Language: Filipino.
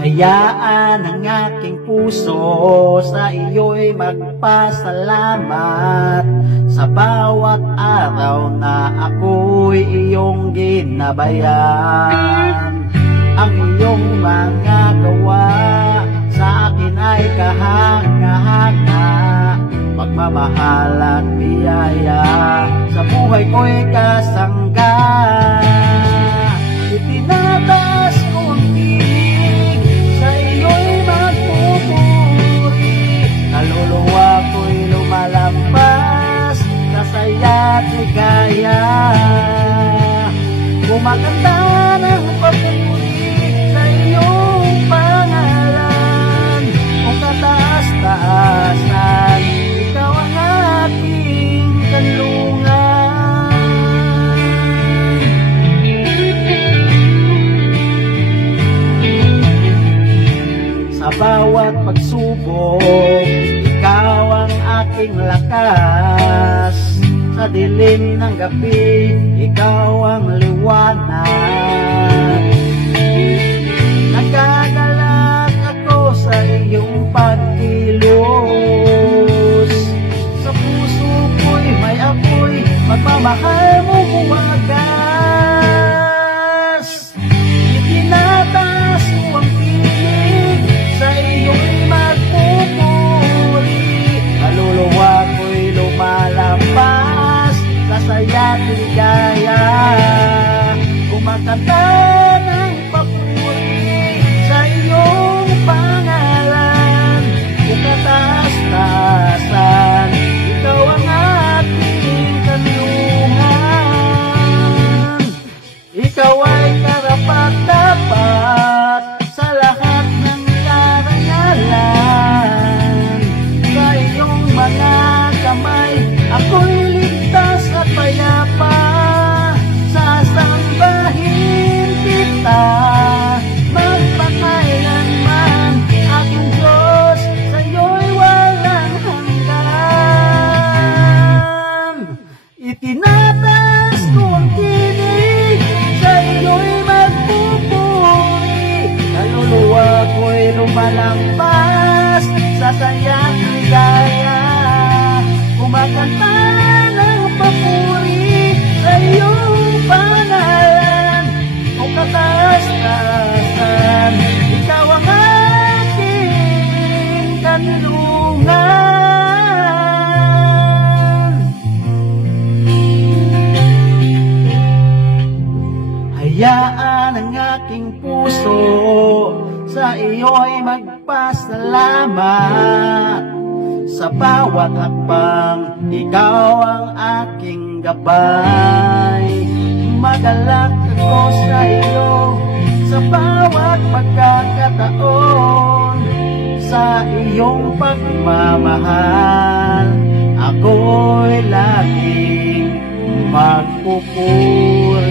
Hayaan ang aking puso sa iyo'y magpasalamat sa bawat araw na ako'y iyong ginabayan. Ang iyong mga gawa sa akin ay kahanga-hanga, pagmamahal at biyaya sa buhay ko'y kasangga. Itinataas ko ang tinig, sa iyo'y magpupuri, kaluluwa ko'y lumalampas sa saya't ligaya. Kumakanta ng papuri sa iyong pangalan, o kataas-taasan, ikaw ang aking kanlungan. Sa bawat pagsubok, ikaw ang aking lakas. Sa dilim ng gabi, ikaw ang liwanag. Nagkagalak ako sa iyong pagkilos. Sa puso ko'y may apoy, pagmamahal mo bumagas. Itinataas ko ang tinig, sa iyo'y magpupuri, kaluluwa ko'y lumalampas sa saya't ligaya. Kumakanta ng papuri sa iyong pangalan, o kataas-taasan, ikaw ang aking kanlungan. Ikaw ay karapat-dapat sa lahat ng karangalan. Sa iyong mga kamay, ako'y ligtas at payapa. Sasambahin kita magpakailanman, aking Diyos, sa'yo'y walang hanggan. Itinataas ko ang tinig, sa iyo'y magpupuri, kaluluwa ko'y lumalampas sa saya't ligaya. Kumakanta ng papuri sa iyong pangalan, o kataas-taasan, ikaw ang aking kanlungan. Hayaan ang aking puso sa iyo'y magpasalamat sa bawat hakbang, ikaw ang aking gabay. Magalak ako sa iyo sa bawat pagkakataon, sa iyong pagmamahal ako'y laging magpupuri.